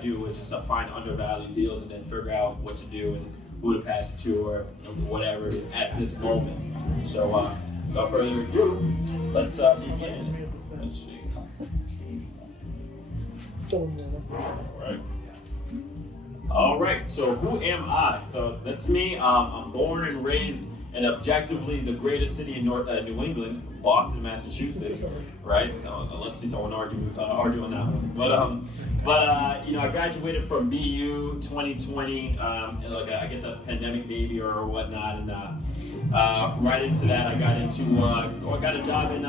do is just find undervalued deals and then figure out what to do and who to pass it to or whatever it is at this moment. So without further ado, let's begin. Let's see. All right, so who am I? So that's me. I'm born and raised in objectively the greatest city in New England, Boston, Massachusetts, right? Let's see someone argue on that one. But you know, I graduated from BU 2020, like I guess a pandemic baby or whatnot, and right into that I got into, I got a job in,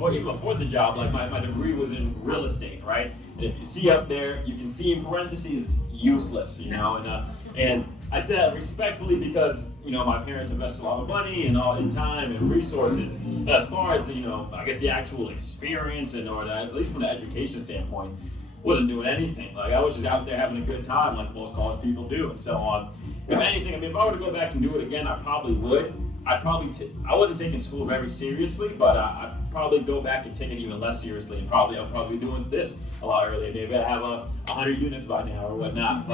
or even before the job, like my degree was in real estate, right? And if you see up there, you can see in parentheses, it's useless, you know, and I say that respectfully because, you know, my parents invested a lot of money and all in time and resources. But as far as, you know, I guess the actual experience and or at least from the education standpoint, wasn't doing anything. Like I was just out there having a good time like most college people do and so on. If anything, I mean, if I were to go back and do it again, I probably would. I wasn't taking school very seriously, but I'd probably go back and take it even less seriously, and I'll probably be doing this a lot earlier. Maybe I have 100 units by now or whatnot.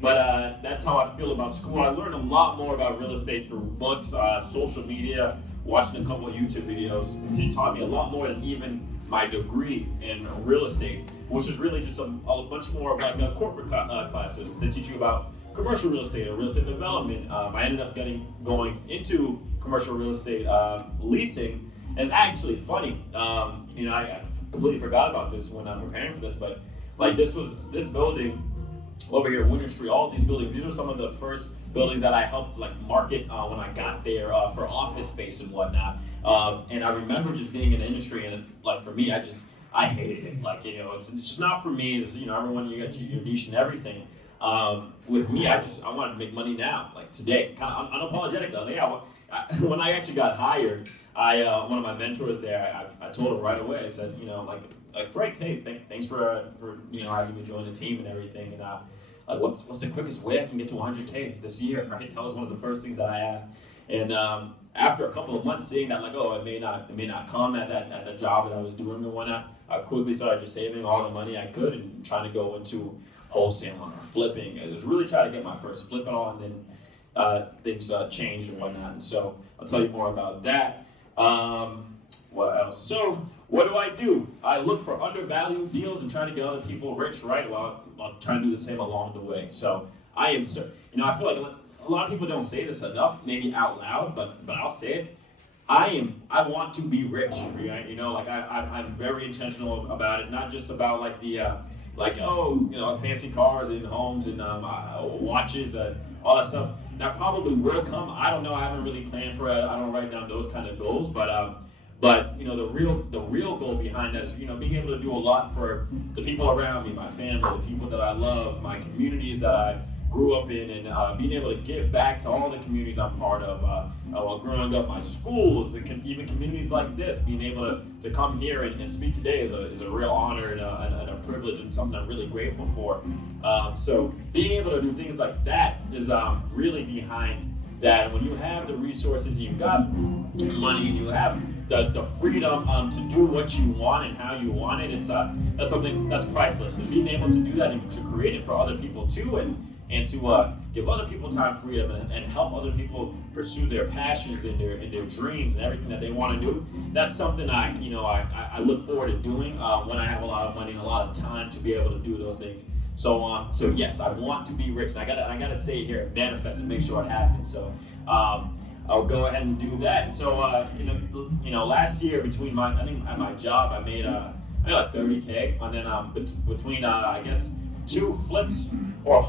But that's how I feel about school. I learned a lot more about real estate through books, social media, watching a couple of YouTube videos. It taught me a lot more than even my degree in real estate, which is really just a bunch more of like corporate classes to teach you about commercial real estate or real estate development. I ended up going into commercial real estate leasing. And it's actually funny. You know, I completely forgot about this when I'm preparing for this, but like this building over here, Winter Street, all of these buildings, these were some of the first buildings that I helped like market when I got there for office space and whatnot. And I remember just being in the industry, and like for me, I hated it. Like, you know, it's just not for me. It's, you know, everyone, you got your niche and everything. With me, I wanted to make money now, like today, kind of unapologetic though. Yeah, when I actually got hired, one of my mentors there, I told him right away. I said, you know, like Frank, hey, thanks for you know having me join the team and everything. And like, what's the quickest way I can get to 100K this year? Right, that was one of the first things that I asked. And after a couple of months seeing that, like, oh, it may not come at the job that I was doing and whatnot, I quickly started just saving all the money I could and trying to go into wholesaling or flipping. I was really trying to get my first flip and all, and then things changed and whatnot. And so I'll tell you more about that. What else? So what do? I look for undervalued deals and try to get other people rich, right? While trying to do the same along the way. So I am, you know, I feel like a lot of people don't say this enough, maybe out loud, but I'll say it. I want to be rich, right? You know, like I'm very intentional about it, not just about like the like, oh, you know, fancy cars and homes and watches and all that stuff. That probably will come. I don't know. I haven't really planned for it. I don't write down those kind of goals, but you know, the real goal behind that is, you know, being able to do a lot for the people around me, my family, the people that I love, my communities that I grew up in, and being able to give back to all the communities I'm part of. While growing up, my schools, and even communities like this, being able to come here and speak today is a real honor and a privilege and something I'm really grateful for. So being able to do things like that is really behind that. When you have the resources, you've got money, and you have the freedom to do what you want and how you want it, that's something that's priceless. And being able to do that and to create it for other people too, and to give other people time freedom and help other people pursue their passions and their dreams and everything that they want to do. That's something I look forward to doing when I have a lot of money and a lot of time to be able to do those things. So yes, I want to be rich. And I gotta say it here, manifest and make sure it happens. So I'll go ahead and do that. So last year between at my job I made like 30K, and then between I guess 2 flips or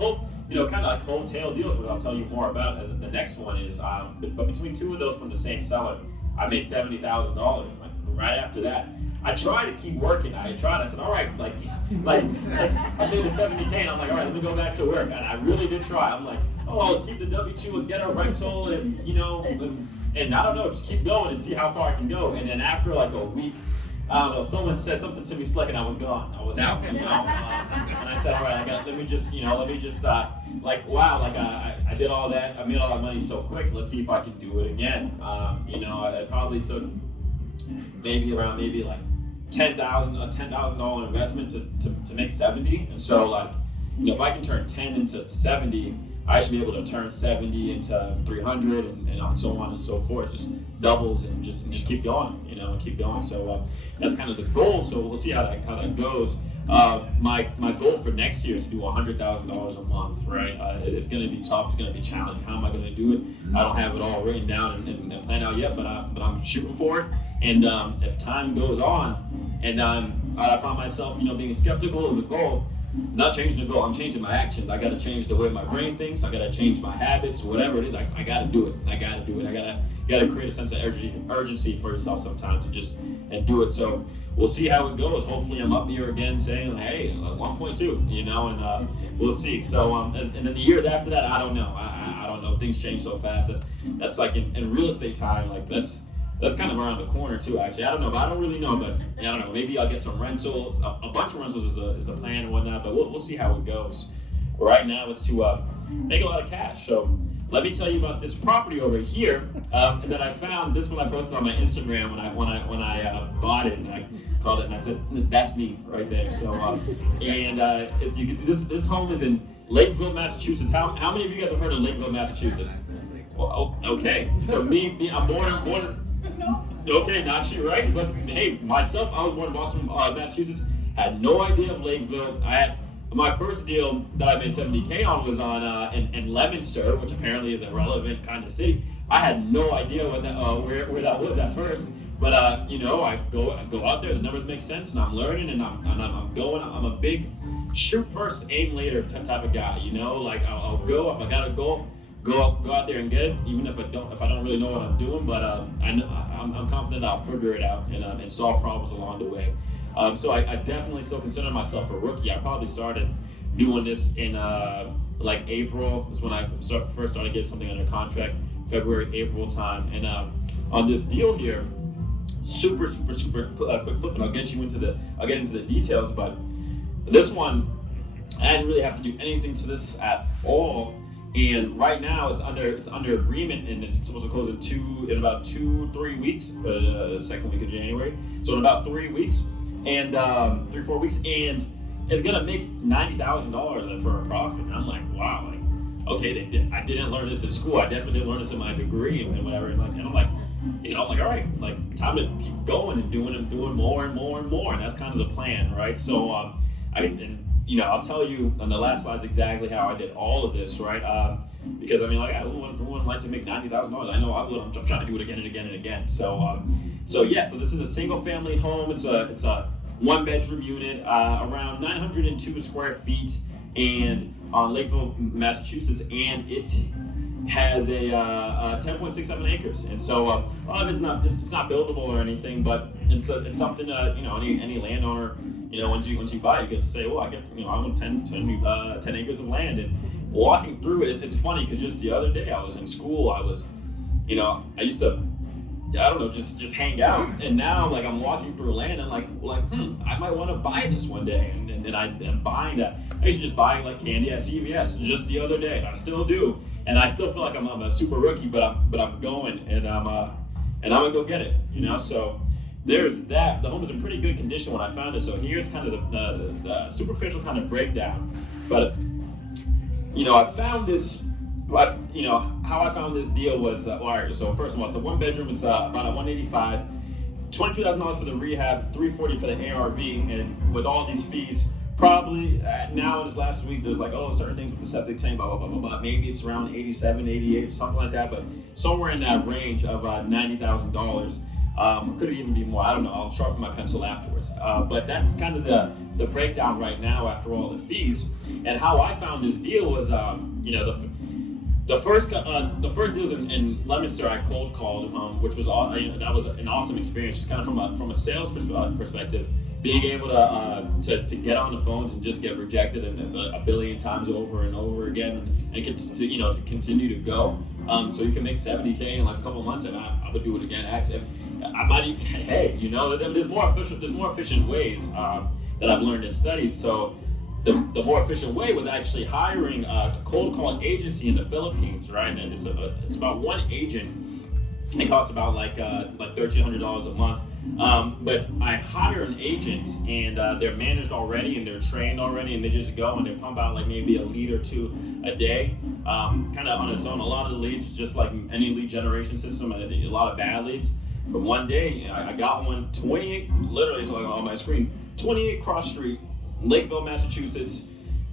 kind of like hotel deals, which I'll tell you more about as the next one is. But between 2 of those from the same seller, I made $70,000. Like right after that, I tried to keep working. I said, all right, like I made a 70K, and I'm like, all right, let me go back to work. And I really did try. I'm like, oh, I'll keep the W-2 and get a rental, and and I don't know, just keep going and see how far I can go. And then after like a week, I don't know, someone said something to me slick and I was gone. I was out, and I said, all right, let me just wow, like I did all that, I made all that money so quick, let's see if I can do it again. It probably took maybe like $10,000 investment to make 70, and so if I can turn 10 into 70, I should be able to turn 70 into 300 and so on and so forth. Just doubles and just keep going, and keep going. So that's kind of the goal. So we'll see how that goes. My goal for next year is to do $100,000 a month, right? It's going to be tough. It's going to be challenging. How am I going to do it? I don't have it all written down and planned out yet, but I'm shooting for it. And if time goes on, and I find myself, being skeptical of the goal, not changing the goal, I'm changing my actions. I got to change the way my brain thinks. I got to change my habits, whatever it is. I got to do it. I got to do it. You got to create a sense of urgency for yourself sometimes and do it. So we'll see how it goes. Hopefully I'm up here again saying, hey, 1.2, and we'll see. So and then the years after that, I don't know. I don't know. Things change so fast. That's like in real estate time, like that's kind of around the corner too, actually. I don't know, but I don't really know, but I don't know. Maybe I'll get some rentals. A bunch of rentals is a plan and whatnot, but we'll see how it goes. Right now, it's to make a lot of cash. So let me tell you about this property over here that I found. This one I posted on my Instagram when I bought it, and I called it, and I said, "That's me right there." So as you can see, this home is in Lakeville, Massachusetts. How many of you guys have heard of Lakeville, Massachusetts? Well, okay. So I'm born. Okay, not you, right? But hey, myself, I was born in Boston, Massachusetts. Had no idea of Lakeville. I had my first deal that I made 70K on was on in Leominster, which apparently is a relevant kind of city. I had no idea what that where that was at first. But I go out there. The numbers make sense, and I'm learning, and I'm going. I'm a big shoot first, aim later type of guy. Like I'll go if I got a goal. Go out there and get it, even if I don't really know what I'm doing. But I'm confident I'll figure it out and solve problems along the way. So I definitely still consider myself a rookie. I probably started doing this in like April. That's when I first started getting something under contract. February, April time. And on this deal here, super quick flip, and I'll get into the details. But this one, I didn't really have to do anything to this at all. And right now it's under agreement, and it's supposed to close in about 2-3 weeks, second week of January. So in about 3 weeks, and 3-4 weeks, and it's gonna make $90,000 for a profit. And I'm like, wow, okay, I didn't learn this in school. I definitely didn't learn this in my degree and whatever. And I'm like, all right, like time to keep going and doing more and more and more. And that's kind of the plan, right? So I'll tell you on the last slides exactly how I did all of this, right? Because who wouldn't like to make $90,000? I know I would. I'm trying to do it again and again and again. So this is a single family home. It's a 1-bedroom unit, around 902 square feet, and on Lakeville, Massachusetts, and it has a 10.67 acres. And so it's not buildable or anything, but it's something any landowner. Once you buy it, you get to say, well, I own 10 acres of land. And walking through it, it's funny because just the other day I was in school. I was, I used to, just hang out. And now, like, I'm walking through land and I might want to buy this one day. And then I'm buying that. I used to just buy like candy at CVS just the other day. And I still do. And I still feel like I'm a super rookie, but I'm going and I'm gonna go get it. So. There's that. The home is in pretty good condition when I found it. So here's kind of the superficial kind of breakdown. But I found this. How I found this deal was all right. So first of all, it's a 1-bedroom. It's about a 185, $22,000 for the rehab, $340 for the ARV, and with all these fees, probably now in this last week, there's certain things with the septic tank, blah blah blah blah blah. Maybe it's around 87, 88, something like that. But somewhere in that range of $90,000. Could even be more. I don't know. I'll sharpen my pencil afterwards. But that's kind of the breakdown right now after all the fees. And how I found this deal was, the first deal was in Leominster. I cold called, which was that was an awesome experience. Just kind of from a sales perspective, being able to get on the phones and just get rejected a billion times over and over again, and to continue to go. So you can make 70K in like a couple of months, and I would do it again. I might even, there's more efficient ways that I've learned and studied. So the more efficient way was actually hiring a cold call agency in the Philippines, right? And it's about one agent. It costs about like $1,300 a month But I hire an agent, and they're managed already, and they're trained already, and they just go and they pump out like maybe a lead or two a day, kind of on its own. A lot of the leads, just like any lead generation system, a lot of bad leads. But one day, I got one, 28, literally it's like on my screen, 28 cross street, Lakeville, Massachusetts,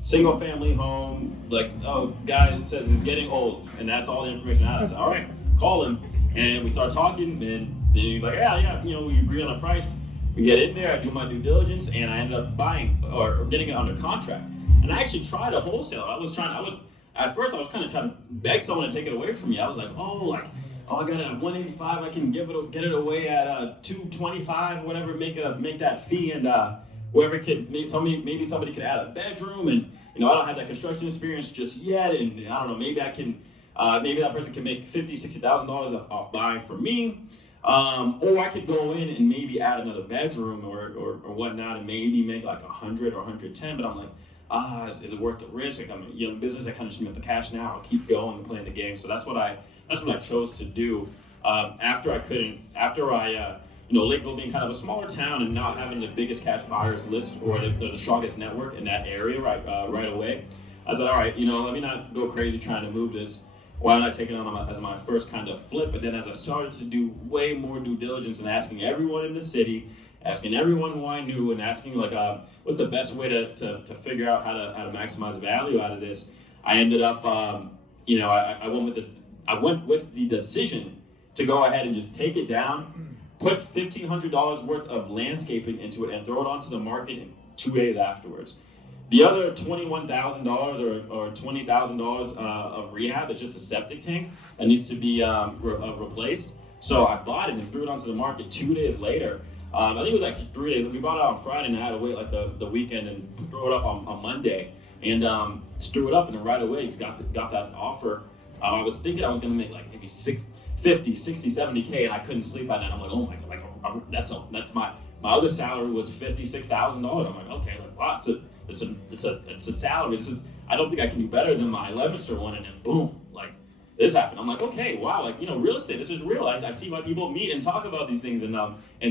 single family home, like, oh, guy says he's getting old, and that's all the information I had. I said, all right, call him, and we start talking, and then he's like, yeah, we agree on a price. We get in there, I do my due diligence, and I ended up buying or getting it under contract. And I actually tried a wholesale. At first I was kind of trying to beg someone to take it away from me. I was like, I got it at 185. I can get it away at 225, whatever. Make that fee, and whoever could, maybe somebody could add a bedroom, and I don't have that construction experience just yet, and I don't know, maybe I can, maybe that person can make $50,000-$60,000 off buying from me, or I could go in and maybe add another bedroom or whatnot, and maybe make like 100 or 110. But I'm like, is it worth the risk? Like, I'm a young business. I kind of just want the cash now. I'll keep going and playing the game. So that's what I chose to do. After Lakeville being kind of a smaller town and not having the biggest cash buyers list or the strongest network in that area right away, I said, all right, let me not go crazy trying to move this. Why don't I take it on as my first kind of flip? But then as I started to do way more due diligence and asking everyone in the city, asking everyone who I knew, and asking like, what's the best way to figure out how to maximize value out of this, I ended up, I went with the decision to go ahead and just take it down, put $1,500 worth of landscaping into it, and throw it onto the market in 2 days afterwards. The other $21,000 or $20,000 of rehab is just a septic tank that needs to be replaced. So I bought it and threw it onto the market 2 days later. I think it was actually 3 days. We bought it on Friday, and I had to wait like the weekend and throw it up on Monday. And just threw it up, and then right away just got that offer. I was thinking I was going to make like maybe 50, 60, 70K, and I couldn't sleep at night. I'm like, oh my God, that's my other salary was $56,000. I'm like, okay, like wow, it's a salary. I don't think I can do better than my Leominster one, and then boom, like this happened. I'm like, okay, wow, like real estate. This is real. I see why people meet and talk about these things and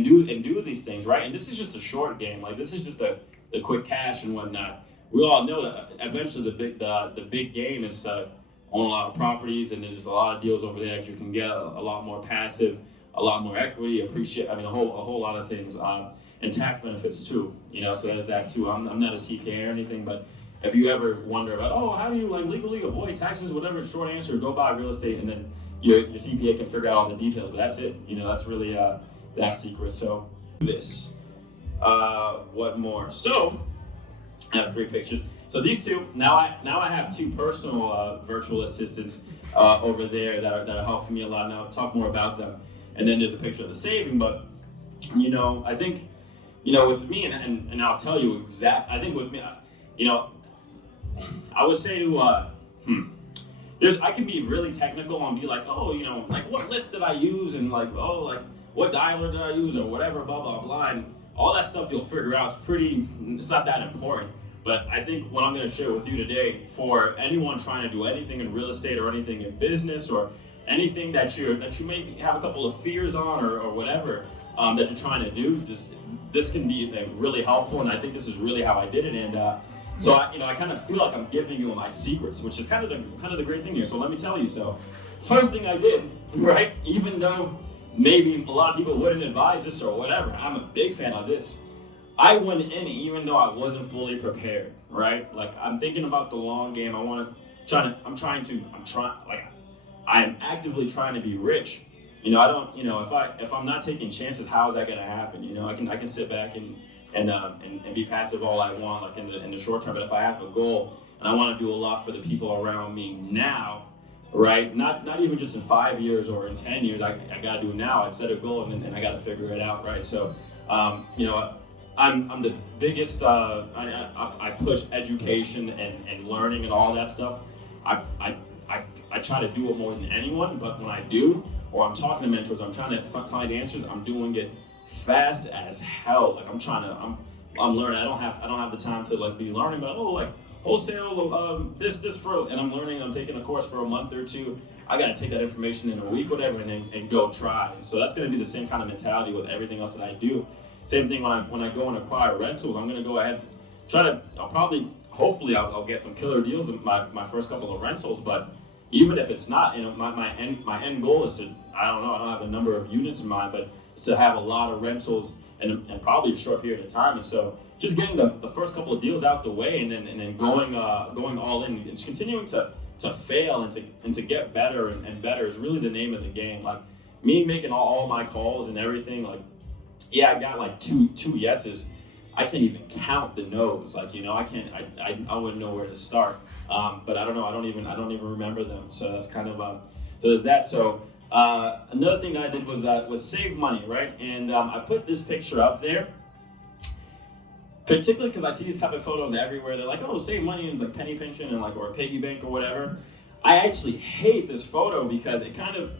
do these things, right? And this is just a short game. Like this is just the quick cash and whatnot. We all know that eventually the big game is to own a lot of properties, and there's a lot of deals over there that you can get a lot more passive, a lot more equity, a whole lot of things, and tax benefits too. So there's that too. I'm not a CPA or anything, but if you ever wonder about, how do you like legally avoid taxes, whatever, short answer, go buy real estate, and then your CPA can figure out all the details. But that's it. That's really that secret. So this, what more? So I have 3 pictures. So these two, now I have 2 personal virtual assistants over there that are helping me a lot. Now I'll talk more about them. And then there's a picture of the saving. But I think with me, and I'll tell you I think with me, I would say to I can be really technical and be like, like what list did I use, and like what dialer did I use, or whatever, blah blah blah, and all that stuff you'll figure out. It's not that important. But I think what I'm going to share with you today, for anyone trying to do anything in real estate or anything in business or anything that you may have a couple of fears on or whatever that you're trying to do, this can be really helpful. And I think this is really how I did it. And so I kind of feel like I'm giving you my secrets, which is kind of the great thing here. So let me tell you. So first thing I did, right, even though maybe a lot of people wouldn't advise this or whatever, I'm a big fan of this. I went in even though I wasn't fully prepared, right? Like I'm thinking about the long game. I'm actively trying to be rich. If I'm not taking chances, how is that going to happen? I can sit back and be passive all I want, like in the short term. But if I have a goal and I want to do a lot for the people around me now, right? Not even just in 5 years or in 10 years. I got to do it now. I set a goal and I got to figure it out, right? So, I'm the biggest, I push education and learning and all that stuff. I try to do it more than anyone, but when I do, or I'm talking to mentors, I'm trying to find answers, I'm doing it fast as hell. Like I'm learning. I don't have the time to like be learning about, wholesale this for, and I'm learning. I'm taking a course for a month or two. I got to take that information in a week, whatever, and go try. And so that's going to be the same kind of mentality with everything else that I do. Same thing when I go and acquire rentals. I'm going to go ahead, hopefully I'll get some killer deals in my first couple of rentals. But even if it's not, my end goal is to, I don't have a number of units in mind, but it's to have a lot of rentals in probably a short period of time. And so just getting the first couple of deals out the way, and then going all in, and just continuing to fail and to get better and better is really the name of the game. Like me making all my calls and everything, like, yeah, I got like two yeses. I can't even count the no's. Like, I wouldn't know where to start. But I don't know. I don't even remember them. So that's kind of so there's that. So another thing that I did was save money, right? And I put this picture up there, particularly because I see these type of photos everywhere. They're like, oh, save money, and it's like penny pinching and like, or a piggy bank or whatever. I actually hate this photo because it kind of,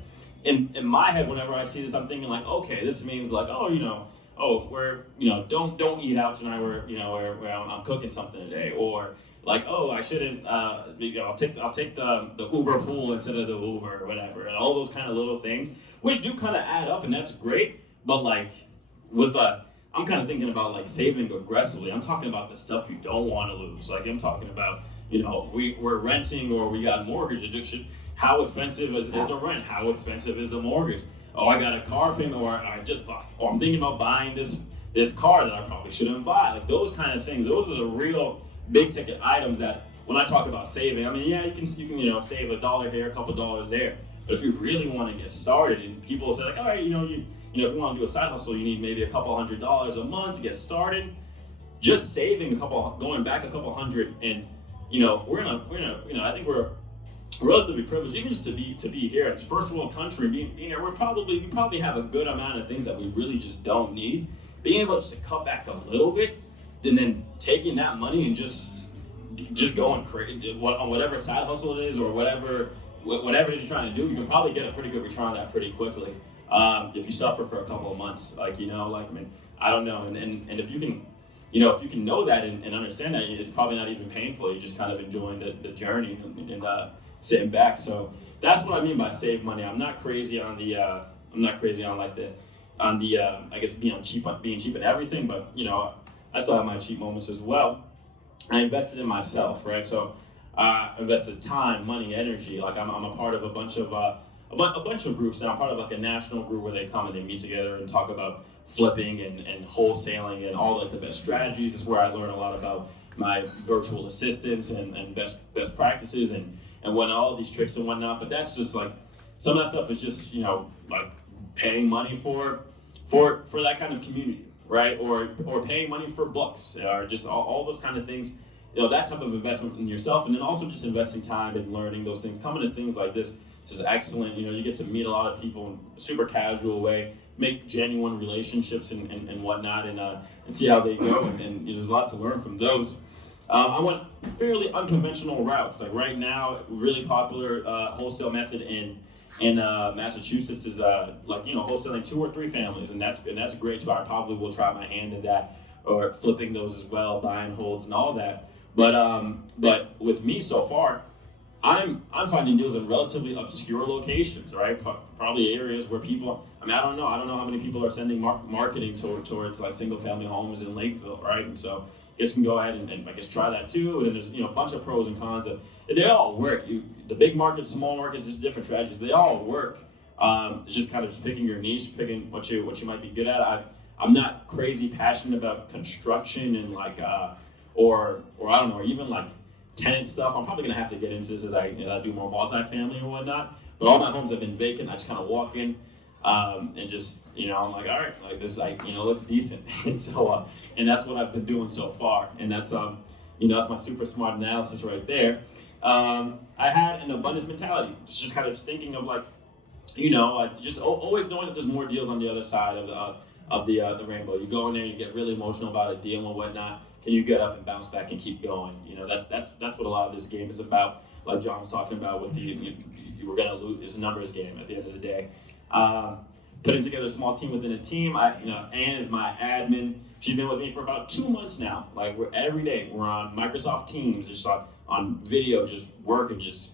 in my head, whenever I see this, I'm thinking like, okay, this means like, we're, don't eat out tonight. I'm cooking something today, or like, oh, I shouldn't, I'll take the Uber pool instead of the Uber or whatever, and all those kind of little things, which do kind of add up, and that's great. But like I'm kind of thinking about like saving aggressively. I'm talking about the stuff you don't want to lose. Like I'm talking about, we're renting or we got mortgage addiction. How expensive is the rent? How expensive is the mortgage? Oh, I got a car payment, or I just bought, or I'm thinking about buying this car that I probably shouldn't buy. Like those kind of things. Those are the real big ticket items that when I talk about saving, I mean, yeah, you can save $1 here, a couple dollars there. But if you really want to get started, and people say like, all right, if you want to do a side hustle, you need maybe a couple $100s a month to get started. Just saving going back a couple hundred, and I think we're relatively privileged, even just to be here. It's first world country. We probably have a good amount of things that we really just don't need. Being able to cut back a little bit, and then taking that money and just going crazy on whatever side hustle it is, or whatever it is you're trying to do, you can probably get a pretty good return on that pretty quickly. If you suffer for a couple of months, I don't know, and if you can know that and understand that, it's probably not even painful. You're just kind of enjoying the journey and sitting back. So that's what I mean by save money. I'm not crazy on I guess being cheap in everything, but I still have my cheap moments as well. I invested in myself, right? So I invested time, money, energy. Like I'm a part of a bunch of groups now. I'm part of like a national group where they come and they meet together and talk about flipping and wholesaling and all like the best strategies. This is where I learn a lot about my virtual assistants and best practices and all these tricks and whatnot. But that's just like, some of that stuff is just, like paying money for that kind of community, right? Or paying money for books, or just all those kind of things. That type of investment in yourself, and then also just investing time and learning those things. Coming to things like this is excellent. You get to meet a lot of people in a super casual way, make genuine relationships and whatnot, and see how they go. And there's a lot to learn from those. I went fairly unconventional routes. Like right now, really popular wholesale method in Massachusetts is wholesaling 2 or 3 families, and that's great too. I probably will try my hand in that, or flipping those as well, buying holds and all that. But with me so far, I'm finding deals in relatively obscure locations, right? Probably areas where people, I don't know how many people are sending marketing towards like single family homes in Lakeville, right? And so you guys can go ahead and I guess try that too. And there's a bunch of pros and cons. They all work. The big markets, small markets, just different strategies. They all work. It's just kind of just picking your niche, picking what you might be good at. I'm not crazy passionate about construction and like or I don't know, or even like tenant stuff. I'm probably gonna have to get into this as I do more multi-family or whatnot. But all my homes have been vacant. I just kind of walk in and just I'm like, all right, like this looks decent. And so and that's what I've been doing so far. And that's that's my super smart analysis right there. I had an abundance mentality. It's just kind of thinking of like, just always knowing that there's more deals on the other side of the rainbow. You go in there, you get really emotional about a deal and whatnot. Can you get up and bounce back and keep going? That's what a lot of this game is about. Like John was talking about with we're gonna lose. It's a numbers game at the end of the day. putting together a small team within a team. Ann is my admin. She's been with me for about 2 months now. Like every day we're on Microsoft Teams, just on video, just working, just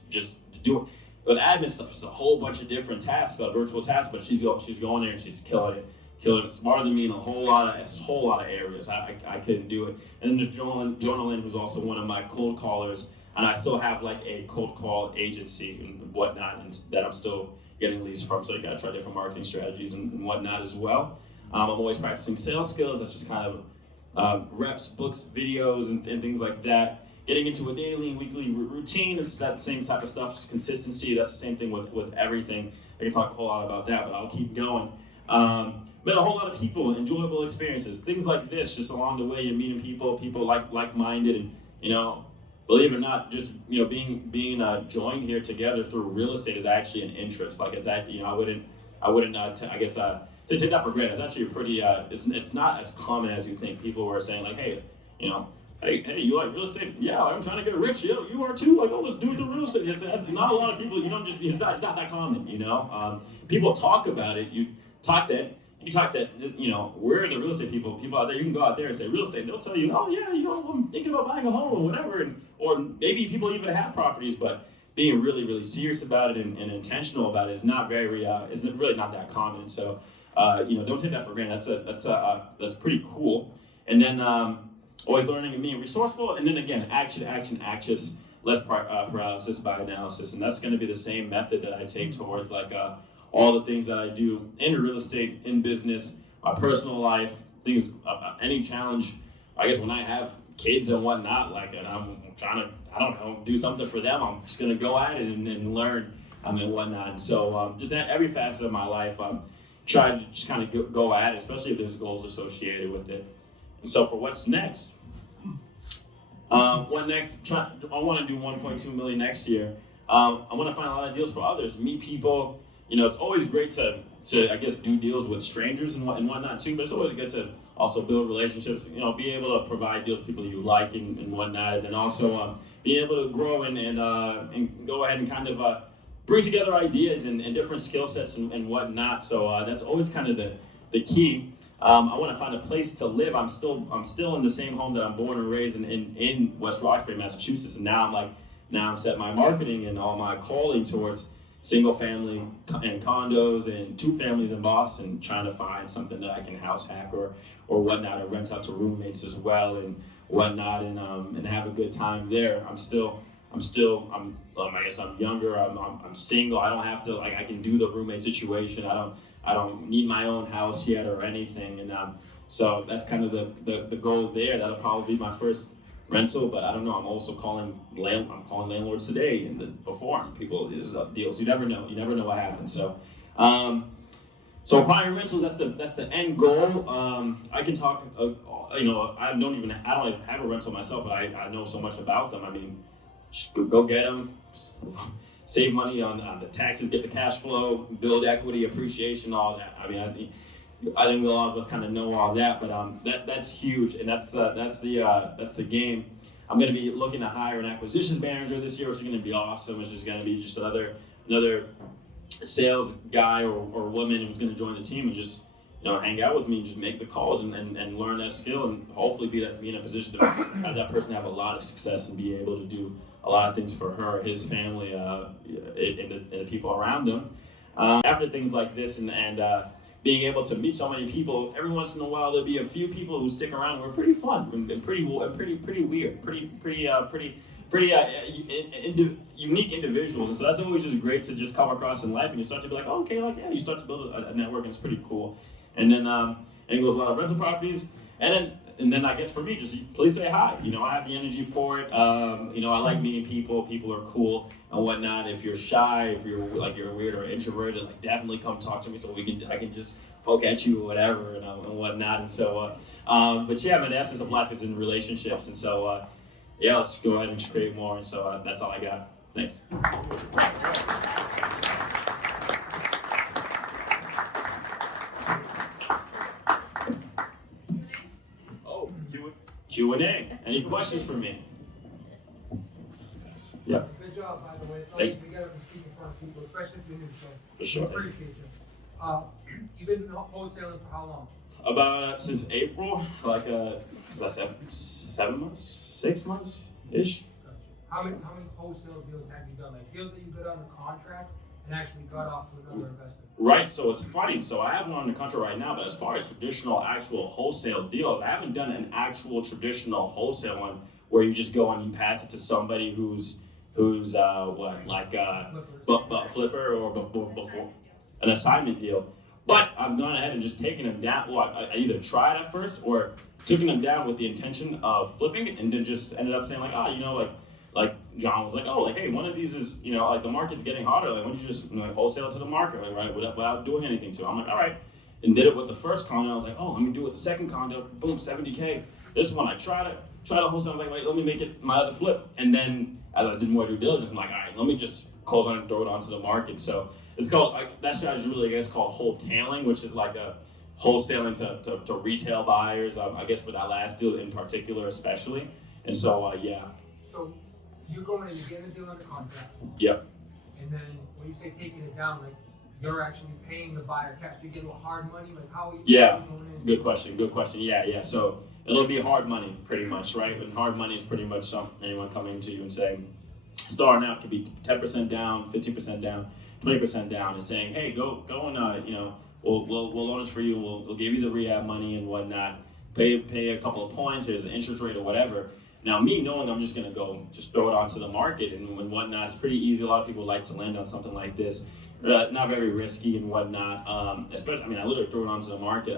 doing. But admin stuff is a whole bunch of different tasks, virtual tasks. But she's going there and she's killing it, smarter than me in a whole lot of areas. I couldn't do it. And then there's Jonah Lynn, who's also one of my cold callers, and I still have like a cold call agency and whatnot, and that I'm still getting leads from. So I got to try different marketing strategies and whatnot as well. I'm always practicing sales skills. That's just kind of reps, books, videos, and things like that. Getting into a daily and weekly routine, it's that same type of stuff, just consistency. That's the same thing with everything. I can talk a whole lot about that, but I'll keep going. Met a whole lot of people, enjoyable experiences, things like this. Just along the way, you're meeting people like-minded, and believe it or not, just being joined here together through real estate is actually an interest. Like it's I wouldn't say take that for granted. It's actually a pretty it's not as common as you think. People were saying like, hey, hey, you like real estate? Yeah, I'm trying to get rich. Yeah, you are too. Like, oh, let's do it through real estate. It's not a lot of people. It's not that common. People talk about it. You talk to, we're the real estate people out there. You can go out there and say real estate. They'll tell you, oh yeah, I'm thinking about buying a home or whatever. Or maybe people even have properties, but being really, really serious about it and intentional about it is not isn't really not that common. And so, don't take that for granted. That's pretty cool. And then always learning and being resourceful. And then again, action, less paralysis by analysis. And that's going to be the same method that I take towards all the things that I do in real estate, in business, my personal life, things, any challenge. I guess when I have kids and whatnot, and I'm trying to, do something for them, I'm just going to go at it and learn and whatnot. And so just at every facet of my life, I'm trying to just kind of go at it, especially if there's goals associated with it. And so for what's next? I want to do 1.2 million next year. I want to find a lot of deals for others, meet people. It's always great to I guess do deals with strangers and whatnot too, but it's always good to also build relationships. Be able to provide deals with people you like and whatnot, and then also being able to grow and go ahead and kind of bring together ideas and different skill sets and whatnot. So that's always kind of the key. I want to find a place to live. I'm still in the same home that I'm born and raised in West Roxbury, Massachusetts, and now I'm setting my marketing and all my calling towards single family and condos and 2 families in Boston, trying to find something that I can house hack or whatnot, or rent out to roommates as well and whatnot, and have a good time there. I guess I'm younger. I'm single. I don't have to I can do the roommate situation. I don't need my own house yet or anything, and so that's kind of the goal there. That'll probably be my first rental, but I don't know. I'm also calling landlords today and before people is deals. You never know. You never know what happens. So, so acquiring rentals. That's the end goal. I can talk. I don't even have a rental myself, but I know so much about them. I mean, go get them. Save money on the taxes, get the cash flow, build equity, appreciation, all that. I mean, I think a lot of us kind of know all that, but that's huge, and that's the game. I'm going to be looking to hire an acquisitions manager this year, which is going to be awesome. Which is going to be just another sales guy or woman who's going to join the team and just hang out with me and just make the calls and learn that skill, and hopefully be in a position to have that person have a lot of success and be able to do a lot of things for her, his family, and the people around them. After things like this and being able to meet so many people, every once in a while there'll be a few people who stick around who are pretty fun and pretty weird, unique individuals. And so that's always just great to just come across in life, and you start to be like, oh, okay, you start to build a network, and it's pretty cool. And then it goes a lot of rental properties, and then I guess for me, just please say hi. I have the energy for it. I like meeting people. People are cool and whatnot. If you're shy, if you're weird or introverted, definitely come talk to me so I can just poke at you or whatever and whatnot. And so, but yeah, the essence of life is in relationships. And so, let's go ahead and just create more. And so that's all I got. Thanks. Q&A. Any questions for me? Yeah. Good job, by the way. It's nice to get up and speak in front of people, especially if you're new. So for sure. Appreciate you. You've been wholesaling for how long? About since April, like is that 7 months, 6 months ish. Gotcha. How many wholesale deals have you done? Like deals that you got under contract and actually got off to another investor? Right, so it's funny. So I have one under contract right now, but as far as traditional actual wholesale deals, I haven't done an actual traditional wholesale one where you just go and you pass it to somebody who's flipper or before an assignment deal. But I've gone ahead and just taken them down. Well, I either tried at first or taken them down with the intention of flipping it, and then just ended up saying like John was like, oh, like, hey, one of these is, like the market's getting hotter. Like, why don't you just wholesale to the market, right, without doing anything to it? I'm like, all right, and did it with the first condo. I was like, oh, let me do it with the second condo. Boom, 70K. This one, I tried to wholesale. I was like, wait, let me make it my other flip. And then as I did more due diligence, I'm like, all right, let me just close on it and throw it onto the market. So it's called, that strategy really, I guess, called wholetailing, which is like a wholesaling to retail buyers, I guess for that last deal in particular, especially. And so, yeah. So you're going and you're getting a deal under contract. Yep. And then when you say taking it down, like you're actually paying the buyer cash. You get a little hard money, like how are you going in? Good question. Yeah. So it'll be hard money pretty much, right? And hard money is pretty much anyone coming to you and saying, starting out could be 10% down, 15% down, 20% down, and saying, hey, go and we'll loan this for you. We'll give you the rehab money and whatnot. Pay a couple of points. Here's the interest rate or whatever. Now, me knowing I'm just gonna go just throw it onto the market and whatnot, it's pretty easy. A lot of people like to land on something like this. Not very risky and whatnot. Especially, I literally threw it onto the market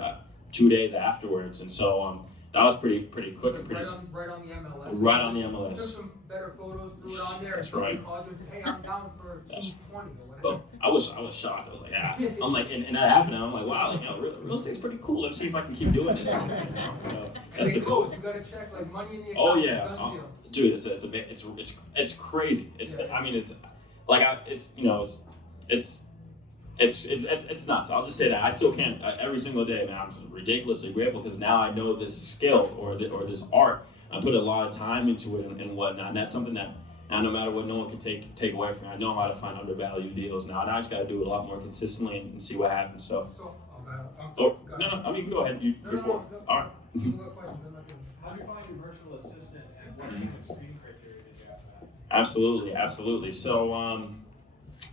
2 days afterwards, and so that was pretty quick and pretty. Right on the MLS. Right on the MLS. Took some better photos, threw it on there. That's right. Called you and said, hey, I'm down for 220 or whatever. But I was shocked. I was like, yeah. I'm like, and that happened. And I'm like, wow, real estate's pretty cool. Let's see if I can keep doing this. So that's the goal. You gotta check like money in the account. Oh yeah, dude, it's crazy. It's it's nuts. I'll just say that I still can't every single day, man. I'm just ridiculously grateful because now I know this skill or this art. I put a lot of time into it and whatnot. And that's something that now, no matter what, no one can take away from me. I know how to find undervalued deals now, and I just got to do it a lot more consistently and see what happens. So, go ahead. Before. All right. How do you find your virtual assistant, and what kind of screening criteria did you have for that? Absolutely. So,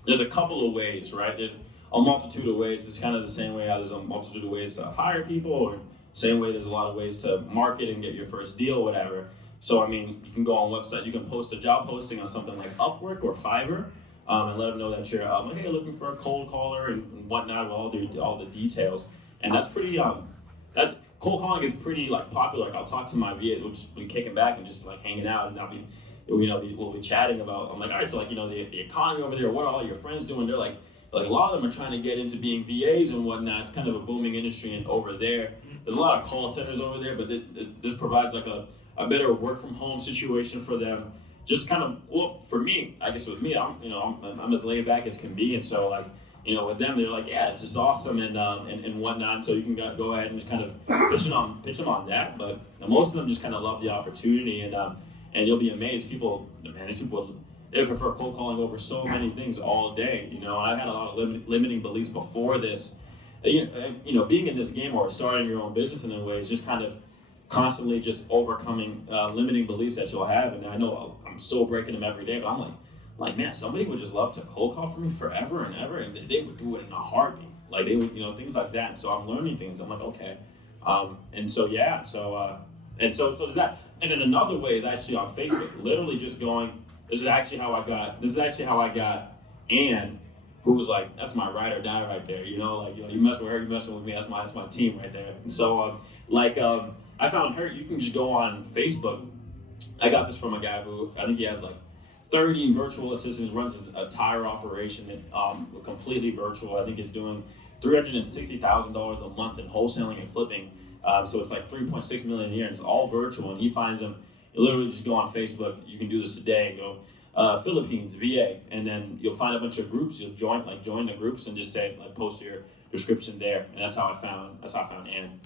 there's a couple of ways, right? There's a multitude of ways. It's kind of the same way how there's a multitude of ways to hire people, or same way there's a lot of ways to market and get your first deal, whatever. So, you can go on a website, you can post a job posting on something like Upwork or Fiverr, and let them know that you're hey, looking for a cold caller and whatnot, with all the details. And that's pretty, that cold calling is pretty popular. Like I'll talk to my VAs, we'll just be kicking back and just hanging out, and we'll be chatting about, I'm like, all right, so the economy over there, what are all your friends doing? They're like a lot of them are trying to get into being VAs and whatnot. It's kind of a booming industry, and over there's a lot of call centers over there, but this provides a better work from home situation for them. Just kind of, well, for me, I guess with me, I'm as laid back as can be, and so with them, they're like, yeah, it's just awesome and whatnot. So you can go ahead and just kind of pitch them on that. But most of them just kind of love the opportunity, and you'll be amazed. These people, they prefer cold calling over so many things all day. And I've had a lot of limiting beliefs before this. Being in this game or starting your own business in a way is just kind of constantly just overcoming limiting beliefs that you'll have. And I know I'm still breaking them every day, but I'm like, man, somebody would just love to cold call for me forever and ever, and they would do it in a heartbeat. Like they would, things like that. And so I'm learning things. I'm like, okay. And so, yeah, so there's that. And then another way is actually on Facebook, literally just going, this is actually how I got Ann, who was like, that's my ride or die right there. You mess with her, you messing with me, that's my team right there. And so, I found her, you can just go on Facebook. I got this from a guy who, I think he has 30 virtual assistants, runs a tire operation, completely virtual. I think he's doing $360,000 a month in wholesaling and flipping. So it's $3.6 million a year, and it's all virtual. And he finds them. You literally just go on Facebook. You can do this today and go Philippines, VA, and then you'll find a bunch of groups. You'll join the groups and just say post your description there. And that's how I found Ann.